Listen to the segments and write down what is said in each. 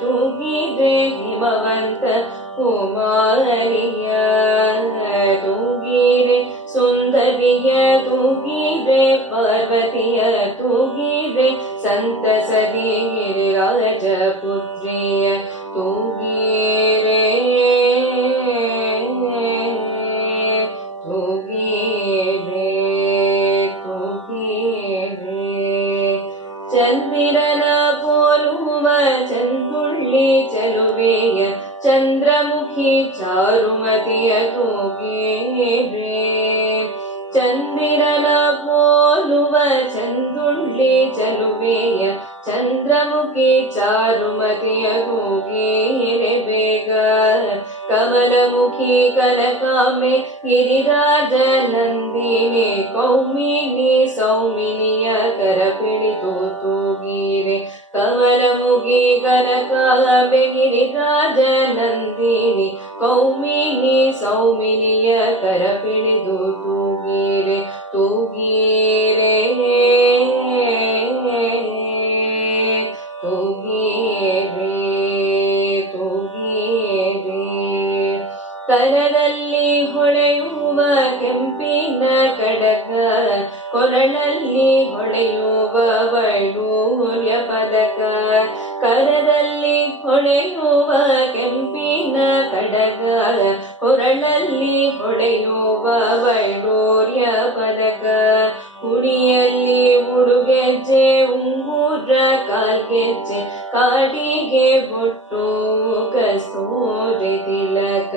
तुम्हि देवी भवन्त कुमारिया तुगिरे सुन्दरिया तुगिरे पार्वतिया तुगिरे सन्त सदिगिरि राजपुत्रिया तुगिरे चन्द्रना पोलु चन्द्र ले चलो वेया चंद्रमुखी चारुमति अतोगे चंद्रला पोलुव चंदुंडे चलुवेय चंद्रमुखे चारुमति अगोगे रे बेगल कमलमुखी कनका में गिरिराज नंदिनी कौमिनी सौमिनिय कर पीड़ितो तो, तो गिरे ಕನಕಾಲಿರಿಗಾಜನಂದಿನಿ ಕೌಮಿನಿ ಸೌಮಿನಿಯ ಕರಪಿಳಿದು ತೂಗೀರೆ ತೂಗೀರೆ ತೂಗೀರೇ ಕಡದಲ್ಲಿ ಹೊಳೆಯುವ ಕೆಂಪಿನ ಕಡಕ ಕೊರಳಲ್ಲಿ ಹೊಳೆಯುವ ವೈಡೂಲ್ಯ ಪದಕ ಕರದಲ್ಲಿ ಹೊಳೆಯುವ ಕೆಂಪಿನ ಕಡಕ ಕೊರಳಲ್ಲಿ ಹೊಡೆಯುವ ವೈಢಲ್ಯ ಪದಕ ಉಡಿಯಲ್ಲಿ ಉಡುಗೆಜ್ಜೆ ಉಂಗೂರ ಕಾಲ್ಗೆಜ್ಜೆ ಗೆಜ್ಜೆ ಕಾಡಿಗೆ ಬೊಟ್ಟು ಕಸ್ತೂರಿ ತಿಲಕ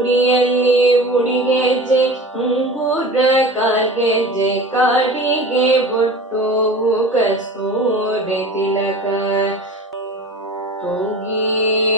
ಉಡಿಯಲ್ಲಿ ಉಡಿಗೆ ಜೆ ಉಂಗುರ ಕಾಲ್ಗೆ ಜೆ ಕಾಡಿಗೆ ಬುಟ್ಟು ಕಸ್ತೂರಿ ತಿಲಕ ತೂಗೀ